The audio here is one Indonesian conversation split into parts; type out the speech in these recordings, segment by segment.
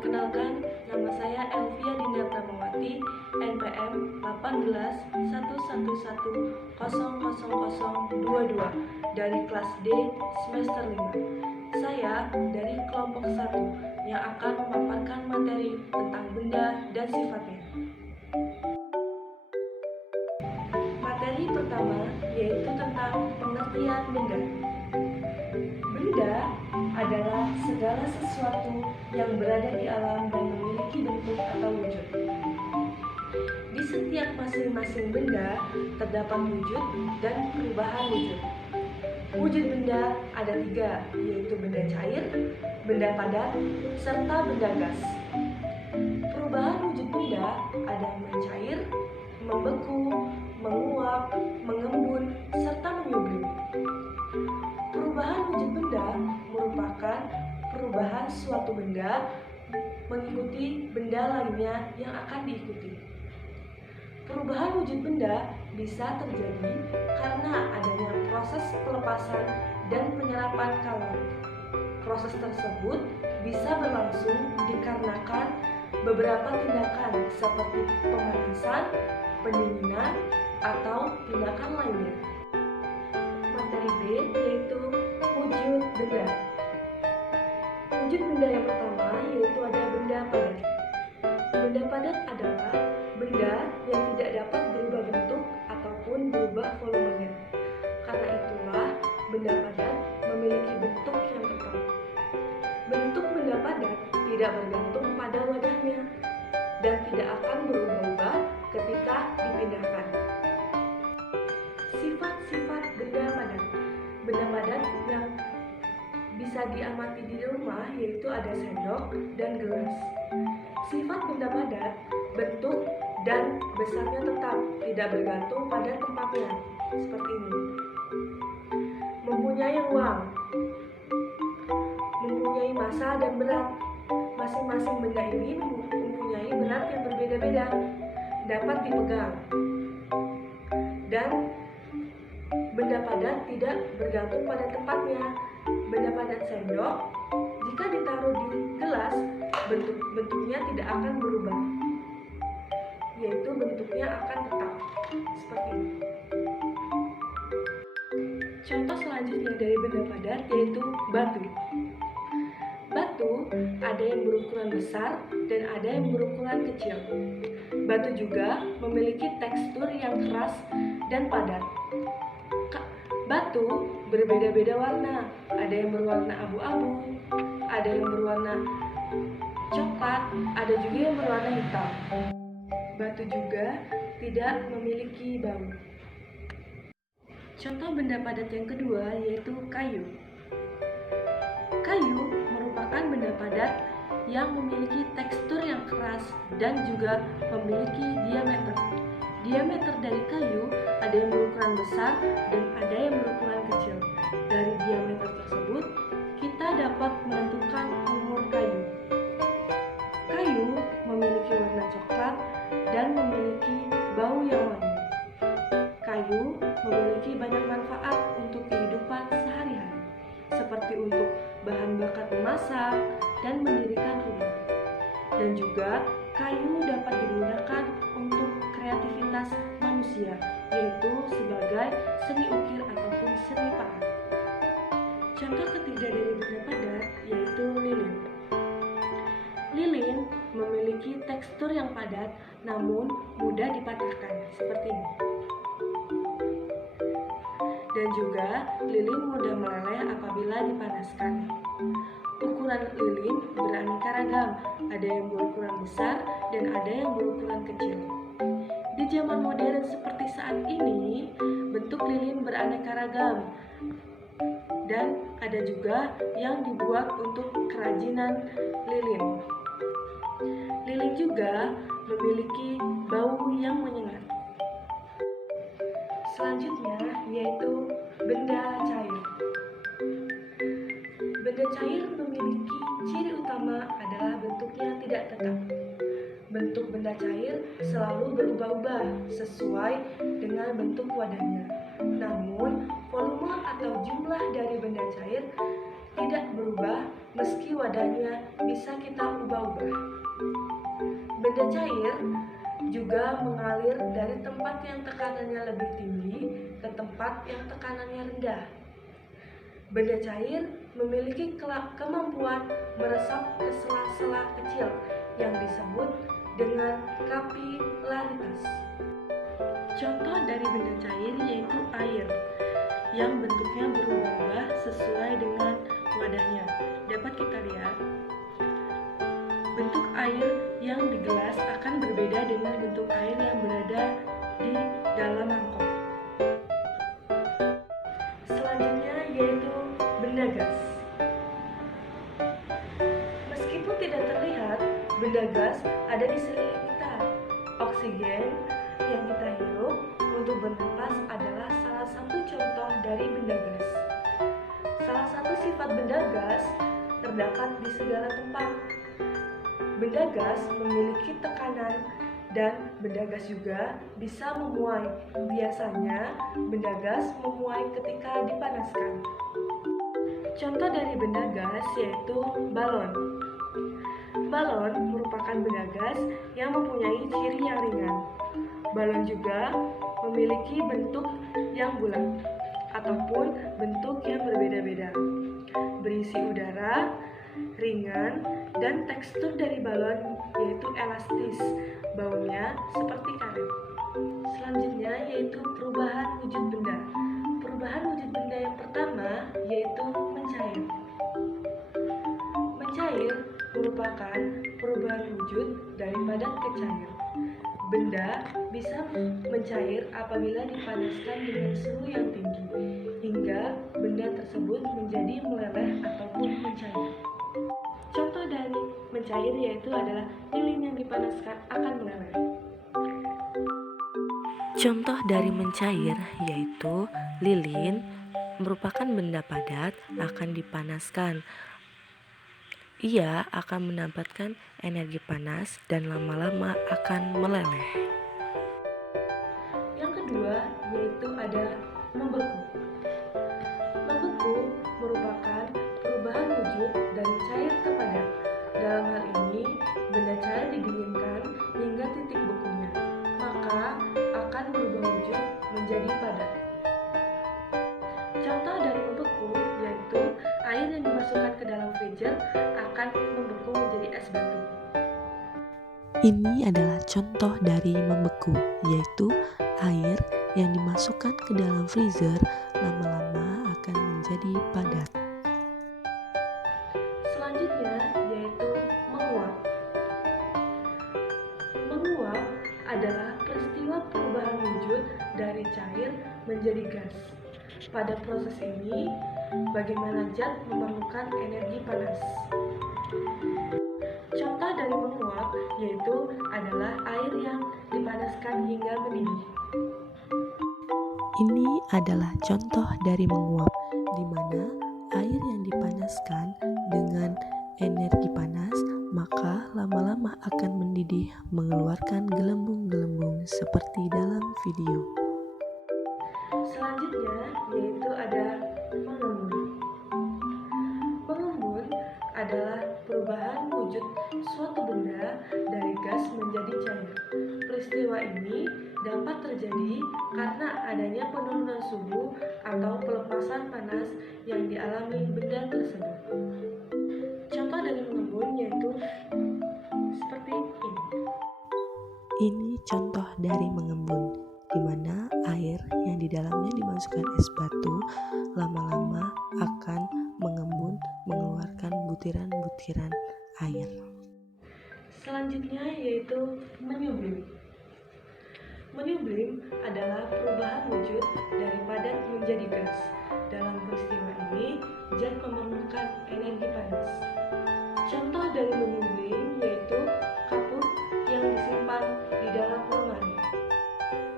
Perkenalkan, nama saya Elvia Dinda Pramawati, NPM 18.111.00022 dari kelas D semester 5. Saya dari kelompok 1 yang akan memaparkan materi tentang benda dan sifatnya. Materi pertama yaitu tentang pengertian benda. Benda adalah segala sesuatu yang berada di alam dan memiliki bentuk atau wujud. Di setiap masing-masing benda terdapat wujud dan perubahan wujud. Wujud benda ada 3, yaitu benda cair, benda padat, serta benda gas. Perubahan wujud benda ada mencair, membeku, menguap, mengembun, serta menyublim. Perubahan wujud benda merupakan perubahan suatu benda mengikuti benda lainnya yang akan diikuti. Perubahan wujud benda bisa terjadi karena adanya proses pelepasan dan penyerapan kalori. Proses tersebut bisa berlangsung dikarenakan beberapa tindakan seperti pemanasan, pendinginan, atau tindakan lainnya. Materi B yaitu wujud benda. Wujud benda yang pertama yaitu ada benda padat. Benda padat adalah benda yang tidak dapat berubah bentuk ataupun berubah volumenya. Karena itulah benda padat memiliki bentuk yang tetap. Bentuk benda padat tidak bergantung pada wadahnya dan tidak akan berubah-ubah ketika dipindahkan. Sifat-sifat benda padat. Benda padat yang bisa diamati di rumah yaitu ada sendok dan gelas. Sifat benda padat, bentuk dan besarnya tetap, tidak bergantung pada tempatnya, seperti ini. Mempunyai ruang, mempunyai massa dan berat. Masing-masing benda ini mempunyai berat yang berbeda-beda, dapat dipegang. Dan benda padat tidak bergantung pada tempatnya. Benda padat sendok, jika ditaruh di gelas, bentuknya tidak akan berubah, yaitu bentuknya akan tetap, seperti ini. Contoh selanjutnya dari benda padat yaitu batu. Batu ada yang berukuran besar dan ada yang berukuran kecil. Batu juga memiliki tekstur yang keras dan padat. Batu berbeda-beda warna, ada yang berwarna abu-abu, ada yang berwarna coklat, ada juga yang berwarna hitam. Batu juga tidak memiliki bau. Contoh benda padat yang kedua yaitu kayu. Kayu merupakan benda padat yang memiliki tekstur yang keras dan juga memiliki diameter. Diameter dari kayu ada yang berukuran besar dan ada yang berukuran kecil. Dari diameter tersebut, kita dapat menentukan umur kayu. Kayu memiliki warna coklat dan memiliki bau yang wangi. Kayu memiliki banyak manfaat untuk kehidupan sehari-hari, seperti untuk bahan bakar memasak dan mendirikan rumah. Dan juga kayu dapat digunakan untuk kreativitas manusia, yaitu sebagai seni ukir ataupun seni pahat. Contoh ketiga dari benda padat yaitu lilin. Lilin memiliki tekstur yang padat namun mudah dipatahkan, seperti ini. Dan juga lilin mudah meleleh apabila dipanaskan. Ukuran lilin beraneka ragam, ada yang berukuran besar dan ada yang berukuran kecil. Di zaman modern seperti saat ini, bentuk lilin beraneka ragam dan ada juga yang dibuat untuk kerajinan lilin. Lilin juga memiliki bau yang menyengat. Selanjutnya yaitu benda cair. Benda cair memiliki ciri utama adalah bentuknya tidak tetap. Bentuk benda cair selalu berubah-ubah sesuai dengan bentuk wadahnya. Namun, volume atau jumlah dari benda cair tidak berubah meski wadahnya bisa kita ubah-ubah. Benda cair juga mengalir dari tempat yang tekanannya lebih tinggi ke tempat yang tekanannya rendah. Benda cair memiliki kemampuan meresap ke sela-sela kecil yang disebut dengan kapilaritas. Contoh dari benda cair yaitu air yang bentuknya berubah-ubah sesuai dengan wadahnya. Dapat kita lihat, bentuk air yang di gelas akan berbeda dengan bentuk air yang berada di dalam mangkok. Selanjutnya yaitu benda gas. Meskipun tidak terlihat, benda gas ada di sekeliling kita. Oksigen yang kita hirup untuk bernapas adalah salah satu contoh dari benda gas. Salah satu sifat benda gas terdapat di segala tempat. Benda gas memiliki tekanan dan benda gas juga bisa memuai. Biasanya benda gas memuai ketika dipanaskan. Contoh dari benda gas yaitu balon. Balon merupakan benda gas yang mempunyai ciri yang ringan. Balon juga memiliki bentuk yang bulat ataupun bentuk yang berbeda-beda, berisi udara, ringan, dan tekstur dari balon yaitu elastis, baunya seperti karet. Selanjutnya yaitu perubahan wujud benda. Perubahan wujud benda yang pertama yaitu mencair. Mencair merupakan perubahan wujud dari padat ke cair. Benda bisa mencair apabila dipanaskan dengan suhu yang tinggi, hingga benda tersebut menjadi meleleh ataupun mencair. Contoh dari mencair yaitu adalah lilin yang dipanaskan akan meleleh. Contoh dari mencair yaitu lilin merupakan benda padat akan dipanaskan. Ia akan mendapatkan energi panas dan lama-lama akan meleleh. Yang kedua yaitu ada membeku. Membeku merupakan perubahan wujud dari cair ke padat. Dalam hal ini, benda cair didinginkan hingga titik bekunya, maka akan berubah wujud menjadi padat. Contoh dari membeku yaitu air yang dimasukkan ke dalam freezer akan membeku menjadi es batu. Ini adalah contoh dari membeku, yaitu air yang dimasukkan ke dalam freezer lama-lama akan menjadi padat. Selanjutnya yaitu menguap. Menguap adalah peristiwa perubahan wujud dari cair menjadi gas. Pada proses ini, bagaimana zat memerlukan energi panas. Contoh dari menguap yaitu adalah air yang dipanaskan hingga mendidih. Ini adalah contoh dari menguap, di mana air yang dipanaskan dengan energi panas, maka lama-lama akan mendidih mengeluarkan gelembung-gelembung seperti dalam video. Selanjutnya yaitu ada mengembun. Mengembun adalah perubahan wujud suatu benda dari gas menjadi cair. Peristiwa ini dapat terjadi karena adanya penurunan suhu atau pelepasan panas yang dialami benda tersebut. Contoh dari mengembun yaitu seperti ini. Ini contoh dari mengembun, di mana air yang di dalamnya dimasukkan es batu lama-lama akan mengembun mengeluarkan butiran-butiran air. Selanjutnya yaitu menyublim. Menyublim adalah perubahan wujud dari padat menjadi gas. Dalam peristiwa ini, zat memerlukan energi panas. Contoh dari menyublim yaitu kapur yang disimpan di dalam lemari.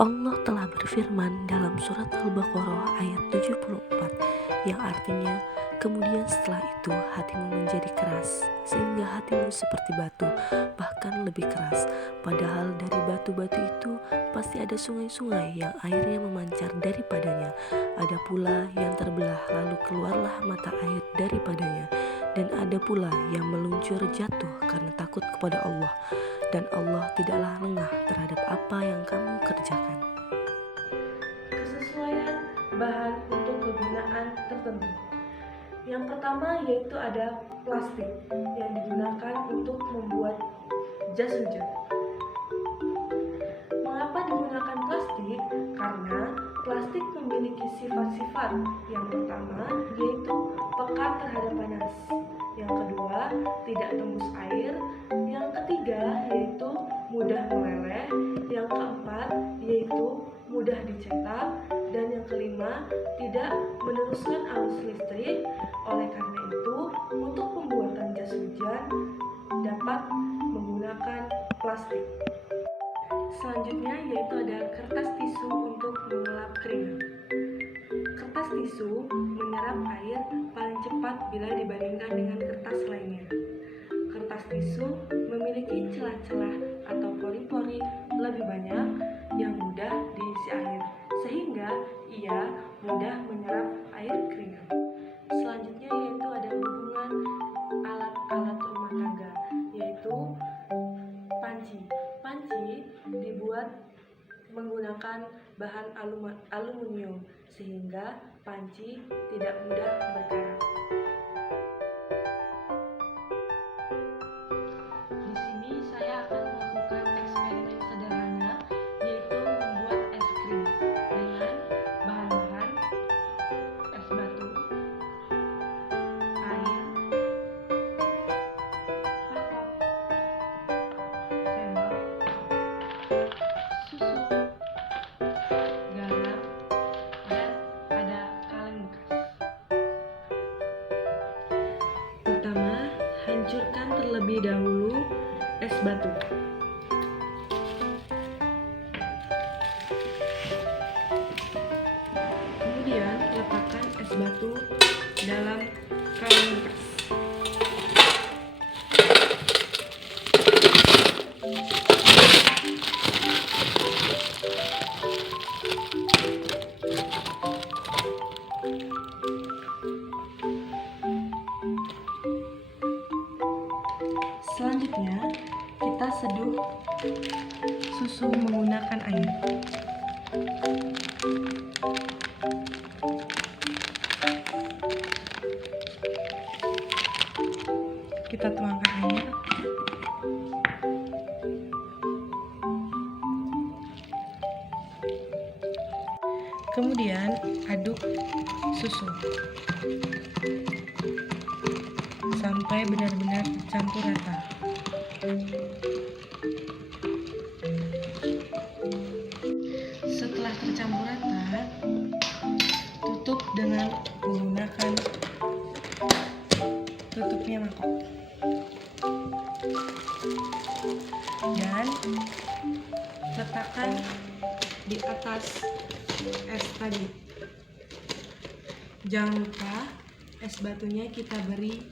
Allah telah berfirman dalam surat Al-Baqarah ayat 74 yang artinya, kemudian setelah itu hatimu menjadi keras sehingga hatimu seperti batu, bahkan lebih keras. Padahal dari batu-batu itu pasti ada sungai-sungai yang airnya memancar daripadanya. Ada pula yang terbelah lalu keluarlah mata air daripadanya. Dan ada pula yang meluncur jatuh karena takut kepada Allah, dan Allah tidaklah lengah terhadap apa yang kamu kerjakan. Kesesuaian bahan untuk kegunaan tertentu. Yang pertama yaitu ada plastik yang digunakan untuk membuat jas hujan. Mengapa digunakan plastik? Karena plastik memiliki sifat-sifat. Yang pertama yaitu pekat terhadap panas. Yang kedua, tidak tembus air. Yang ketiga yaitu mudah meleleh. Yang keempat yaitu mudah dicetak. Dan yang kelima, tidak meneruskan arus listrik. Oleh karena itu, untuk pembuatan jas hujan dapat menggunakan plastik. Selanjutnya yaitu ada kertas tisu untuk mengelap keringat. Kertas tisu menyerap air paling cepat bila dibandingkan dengan kertas lainnya. Kertas tisu memiliki celah-celah atau pori-pori lebih banyak yang mudah diisi air, sehingga ia mudah menyerap air keringat. Selanjutnya yaitu ada hubungan alat-alat rumah tangga, yaitu panci. Panci dibuat menggunakan bahan aluminium, sehingga panci tidak mudah berkarat. Di sini saya akan melakukan eksperimen sederhana, yaitu membuat es krim dengan bahan-bahan es batu, air, mangkok, sendok, susu, garam, dan ada kaleng bekas. Pertama, hancurkan terlebih dahulu es batu. Kemudian letakkan es batu dalam kaleng bekas. Selanjutnya, kita seduh susu menggunakan air. Kita tuangkan air. Kemudian aduk susu sampai benar-benar campur rata. Setelah tercampur rata, tutup dengan menggunakan tutupnya mangkok. Dan letakkan di atas es tadi. Jangan lupa es batunya kita beri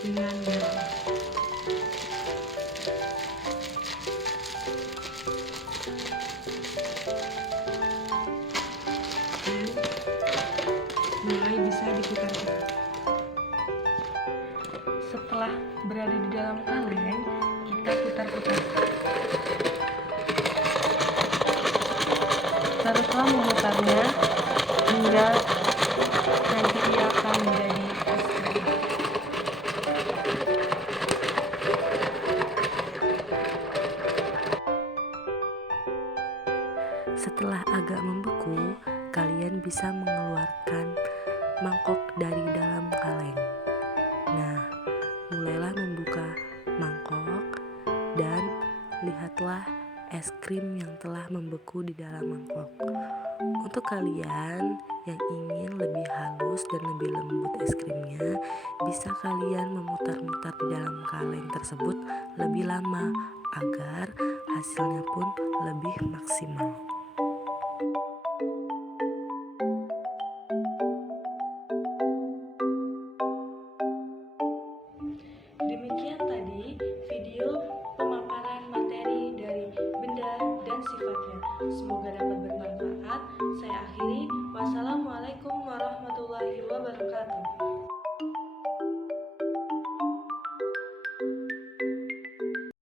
dengan garam. Dan mulai bisa diputar-putar. Setelah berada di dalam kaleng, kita putar-putar. Teruslah memutarnya hingga nanti ia akan menjadi es krim. Setelah agak membeku, kalian bisa mengeluarkan mangkok dari dalam kaleng. Nah, mulailah membuka mangkok dan lihatlah es krim yang telah membeku di dalam mangkok. Untuk kalian yang ingin lebih halus dan lebih lembut es krimnya, bisa kalian memutar-mutar di dalam kaleng tersebut lebih lama agar hasilnya pun lebih maksimal. Demikian tadi video pemaparan materi dari benda dan sifatnya. Semoga dapat bermanfaat. Saya akhiri. Wassalamualaikum warahmatullahi wabarakatuh.